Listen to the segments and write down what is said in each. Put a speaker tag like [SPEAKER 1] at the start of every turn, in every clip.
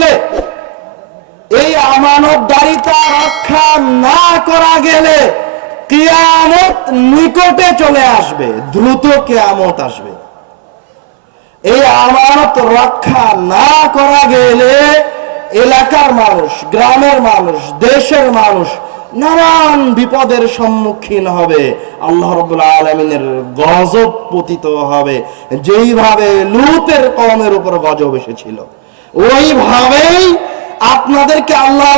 [SPEAKER 1] গেলে এই আমানতদারিতা রক্ষা না করা গেলে কিয়ামত নিকটে চলে আসবে, দ্রুত কিয়ামত আসবে। এই আমানত রক্ষা না করা গেলে এলাকার মানুষ, গ্রামের মানুষ, দেশের মানুষ নানান বিপদের সম্মুখীন হবে। আল্লাহ রবুল্লা আলমিনের গজব পতিত হবে। যেইভাবে লুতের কমের উপর গজব এসেছিল। ওইভাবেই আপনাদেরকে আল্লাহ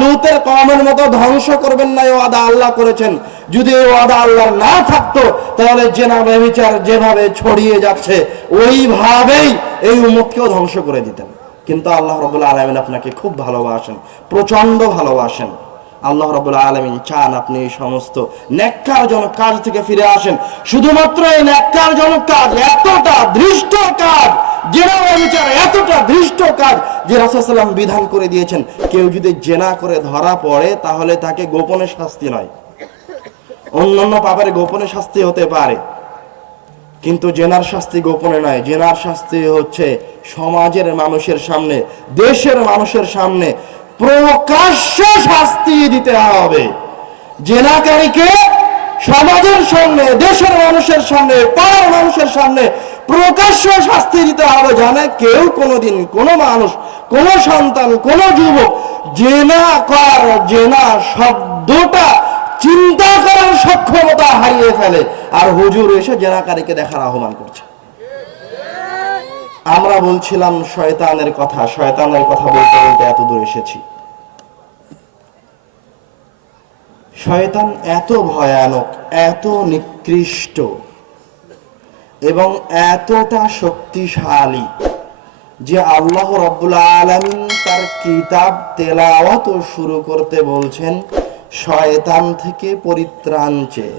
[SPEAKER 1] লুতের কমের মতো ধ্বংস করবেন না, এই ওয়াদা আল্লাহ করেছেন। যদি ও ওয়াদা আল্লাহ না থাকতো, তাহলে জেনা ব্যবচার যেভাবে ছড়িয়ে যাচ্ছে, ওইভাবেই এই উম্মতকেও ধ্বংস করে দিতেন। কিন্তু আল্লাহ রবুল্লা আলমিন আপনাকে খুব ভালোবাসেন প্রচণ্ড ভালোবাসেন। আল্লাহ রবুল্লা আলমিন চান আপনি এই সমস্ত ন্যাক্কারজনক কাজ থেকে ফিরে আসেন। শুধুমাত্র এই ন্যাক্কারজনক কাজ, এতটা দৃষ্ট কাজ এতটা দৃষ্ট কাজ যে বিধান করে দিয়েছেন। কেউ যদি জেনা করে ধরা পড়ে, তাহলে তাকে গোপনে শাস্তি নয়। অন্যান্য পাপের গোপনে শাস্তি হতে পারে। কিন্তু জেনার শাস্তি গোপনে নয়। জেনার শাস্তি হচ্ছে সমাজের মানুষের সামনে, দেশের মানুষের সামনে। প্রকাশ্য শাস্তি দিতে হবে। জেনাকারীকে সমাজের সামনে, দেশের মানুষের সামনে, পাড়ার মানুষের সামনে প্রকাশ্য শাস্তি দিতে হবে জানে কেউ কোনোদিন কোনো মানুষ, কোনো সন্তান, কোনো যুবক জেনা কর, জেনা শব্দটা চিন্তা করার সক্ষমতা হারিয়ে ফেলে। আর হুজুর এসে জেনাকারীকে দেখার আহ্বান করছে। আমরা বলছিলাম শয়তানের কথা শয়তানের কথা বলতে বলতে এত দূর এসেছি। শয়তান এত ভয়ানক, এত নিকৃষ্ট এবং এতটা শক্তিশালী যে আল্লাহ রব্বুল আলমিন তার কিতাব তেলাওয়াত শুরু করতে বলছেন, শয়তান থেকে পরিত্রাণ চেয়ে।